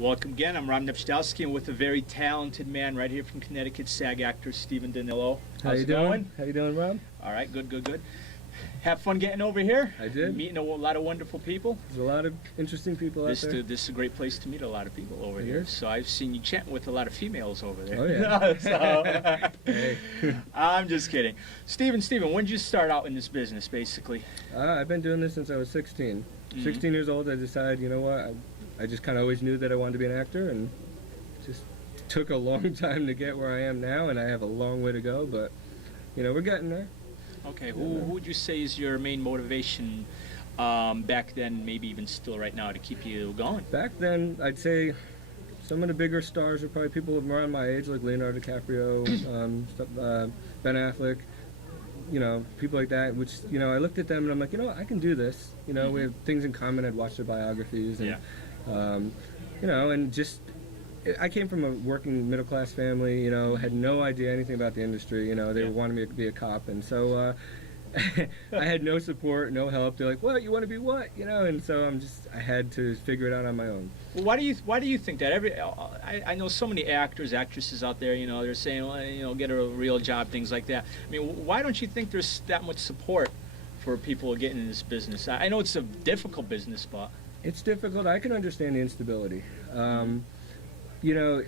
Welcome again. I'm Ron Nepstowski, and with a very talented man right here from Connecticut, SAG actor Steven Dinello. How's it going? How you doing, Rob? All right, good, good, good. Have fun getting over here. I did. Meeting a lot of wonderful people. There's a lot of interesting people out there. This is a great place to meet a lot of people over here. So I've seen you chatting with a lot of females over there. Oh, yeah. So, Hey. I'm just kidding. Steven, when did you start out in this business, basically? I've been doing this since I was 16. 16 years old, I decided, you know what, I just kind of always knew that I wanted to be an actor, and just took a long time to get where I am now, and I have a long way to go, but, you know, we're getting there. Okay, who would you say is your main motivation back then, maybe even still right now, to keep you going? Back then, I'd say some of the bigger stars are probably people around my age, like Leonardo DiCaprio, Ben Affleck, you know, people like that, which, you know, I looked at them and I'm like, you know what, I can do this. You know, we have things in common. I'd watched their biographies and, you know, and just, I came from a working middle-class family, you know, had no idea anything about the industry, you know, they wanted me to be a cop, and so I had no support, no help. They're like, what, you want to be what, you know, and so I had to figure it out on my own. Well, why do you think that? I know so many actors, actresses out there, you know, they're saying, well, you know, get a real job, things like that. I mean, why don't you think there's that much support for people getting in this business? I know it's a difficult business, but... It's difficult. I can understand the instability. You know,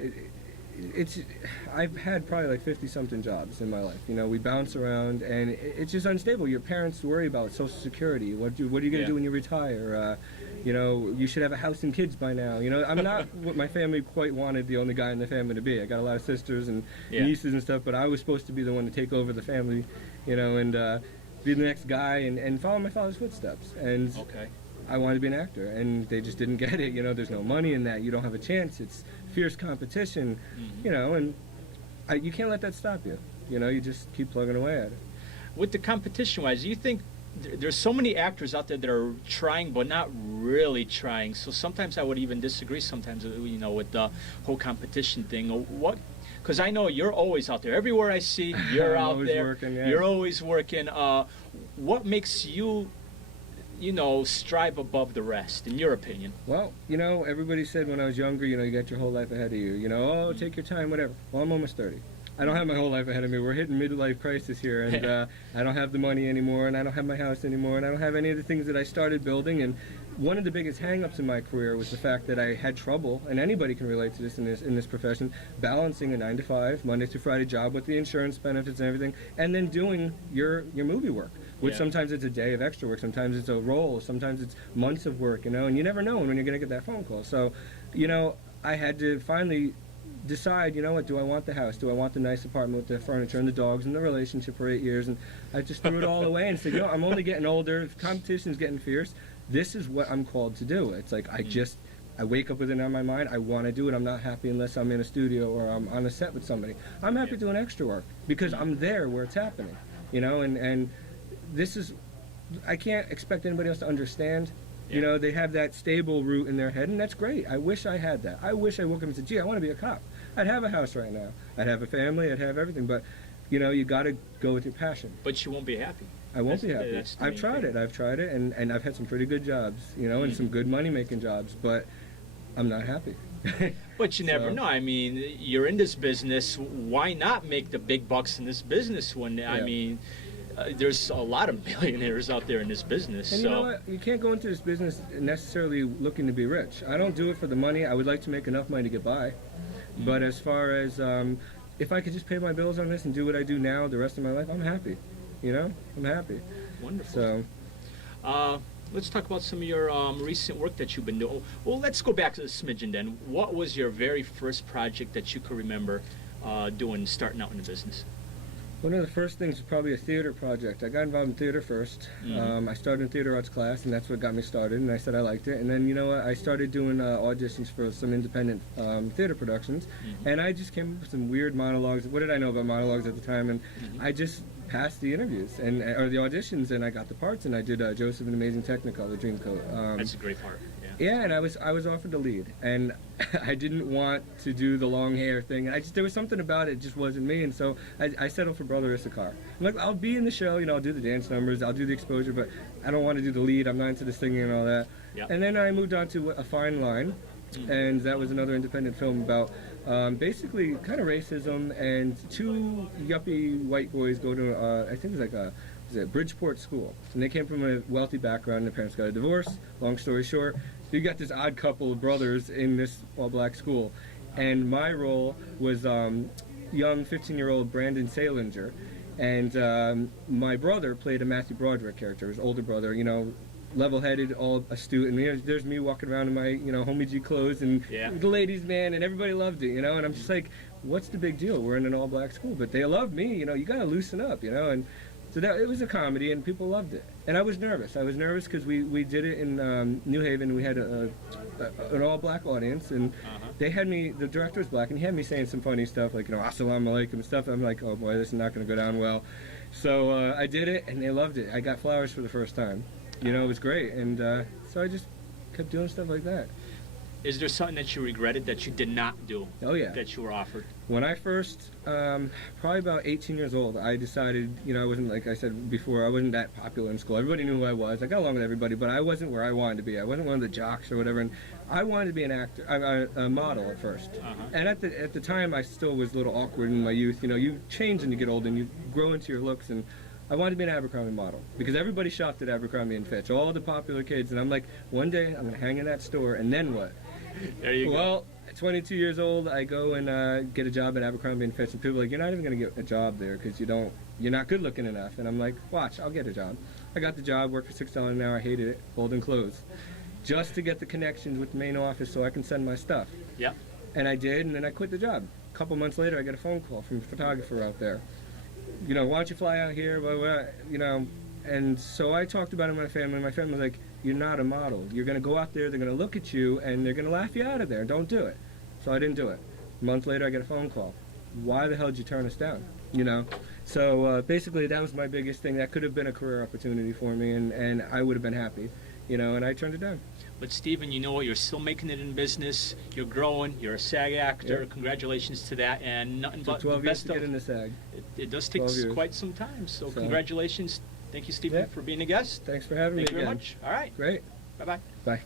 I've had probably like 50-something jobs in my life. You know, we bounce around, and it's just unstable. Your parents worry about Social Security. What are you going to do when you retire? You know, you should have a house and kids by now. You know, I'm not what my family quite wanted the only guy in the family to be. I got a lot of sisters and nieces and stuff, but I was supposed to be the one to take over the family, you know, and be the next guy and follow my father's footsteps. And I wanted to be an actor, and they just didn't get it. You know, there's no money in that. You don't have a chance. It's fierce competition, you know, and you can't let that stop you. You know, you just keep plugging away at it. With the competition-wise, do you think there's so many actors out there that are trying but not really trying? So sometimes I would even disagree sometimes, you know, with the whole competition thing. What? Because I know you're always out there. Everywhere I see, you're out there. Working, You're always working. What makes you, you know, strive above the rest, in your opinion? Well, you know, everybody said when I was younger, you know, you got your whole life ahead of you. You know, oh, take your time, whatever. Well, I'm almost 30. I don't have my whole life ahead of me. We're hitting midlife crisis here, and I don't have the money anymore, and I don't have my house anymore, and I don't have any of the things that I started building. And one of the biggest hang-ups in my career was the fact that I had trouble, and anybody can relate to this in this profession, balancing a 9-to-5, Monday through Friday job with the insurance benefits and everything, and then doing your movie work. Which sometimes it's a day of extra work, sometimes it's a role, sometimes it's months of work, you know, and you never know when you're going to get that phone call. So, you know, I had to finally decide, you know what, do I want the house? Do I want the nice apartment with the furniture and the dogs and the relationship for 8 years? And I just threw it all away and said, you know, I'm only getting older, competition's getting fierce. This is what I'm called to do. It's like I wake up with it on my mind. I want to do it. I'm not happy unless I'm in a studio or I'm on a set with somebody. I'm happy doing extra work because I'm there where it's happening, you know, and this is, I can't expect anybody else to understand. You know, they have that stable root in their head, and that's great. I wish I had that. I wish I woke up and said, gee, I want to be a cop. I'd have a house right now. I'd have a family. I'd have everything. But, you know, you got to go with your passion. But you won't be happy. I won't be happy. I've tried it, and I've had some pretty good jobs, you know, and some good money-making jobs, but I'm not happy. But you never know. I mean, you're in this business. Why not make the big bucks in this business when, I mean... there's a lot of millionaires out there in this business. And you know what? You can't go into this business necessarily looking to be rich. I don't do it for the money. I would like to make enough money to get by. But as far as if I could just pay my bills on this and do what I do now the rest of my life, I'm happy. You know? I'm happy. Wonderful. So, let's talk about some of your recent work that you've been doing. Well, let's go back to the smidgen then. What was your very first project that you could remember doing, starting out in the business? One of the first things was probably a theater project. I got involved in theater first. I started in theater arts class, and that's what got me started, and I said I liked it. And then, you know what, I started doing auditions for some independent theater productions, and I just came up with some weird monologues. What did I know about monologues at the time? And I just passed the interviews, or the auditions, and I got the parts, and I did Joseph in Amazing Technicolor, Dreamcoat. That's a great part. Yeah, and I was offered the lead, and I didn't want to do the long hair thing. There was something about it just wasn't me, and so I settled for Brother Issachar. I'm like, I'll be in the show, you know, I'll do the dance numbers, I'll do the exposure, but I don't want to do the lead. I'm not into the singing and all that. And then I moved on to A Fine Line, and that was another independent film about basically kind of racism, and two yuppie white boys go to I think it was like a Bridgeport school, and they came from a wealthy background. Their parents got a divorce. Long story short, you got this odd couple of brothers in this all-black school, and my role was young 15-year-old Brandon Salinger, and my brother played a Matthew Broderick character, his older brother, you know, level-headed, all astute, and there's me walking around in my, you know, homie G clothes, and the ladies' man, and everybody loved it, you know, and I'm just like, what's the big deal? We're in an all-black school, but they love me, you know, you gotta loosen up, you know, and so that it was a comedy, and people loved it. And I was nervous. I was nervous because we did it in New Haven. We had an all-black audience, and they had me. The director was black, and he had me saying some funny stuff like, you know, "Assalamu alaikum" and stuff. I'm like, oh boy, this is not going to go down well. So I did it, and they loved it. I got flowers for the first time. You know, it was great, and so I just kept doing stuff like that. Is there something that you regretted that you did not do? Oh yeah. That you were offered? When I first, probably about 18 years old, I decided, you know, I wasn't, like I said before, I wasn't that popular in school. Everybody knew who I was. I got along with everybody, but I wasn't where I wanted to be. I wasn't one of the jocks or whatever, and I wanted to be an actor, a model at first. And at the time, I still was a little awkward in my youth. You know, you change and you get old and you grow into your looks, and I wanted to be an Abercrombie model because everybody shopped at Abercrombie and Fitch, all the popular kids, and I'm like, one day I'm going to hang in that store, and then what? There you go. Well, at 22 years old, I go and get a job at Abercrombie and Fitch, and people are like, you're not even going to get a job there because you're not good looking enough. And I'm like, watch, I'll get a job. I got the job, worked for $6 an hour, I hated it, folding clothes, just to get the connections with the main office so I can send my stuff. Yeah. And I did, and then I quit the job. A couple months later, I got a phone call from a photographer out there. You know, why don't you fly out here, blah, blah, you know. And so I talked about it with my family. My family was like, you're not a model. You're going to go out there, they're going to look at you, and they're going to laugh you out of there. Don't do it. So I didn't do it. A month later, I get a phone call. Why the hell did you turn us down? You know? So basically, that was my biggest thing. That could have been a career opportunity for me, and I would have been happy. You know, and I turned it down. But Steven, you know what? You're still making it in business. You're growing. You're a SAG actor. Yep. Congratulations to that. And nothing but 12 the years best to of get into SAG. It does take quite some time. So congratulations. Thank you, Steven, Yep. for being a guest. Thanks for having me Thank you again. very much. All right. Great. Bye-bye. Bye.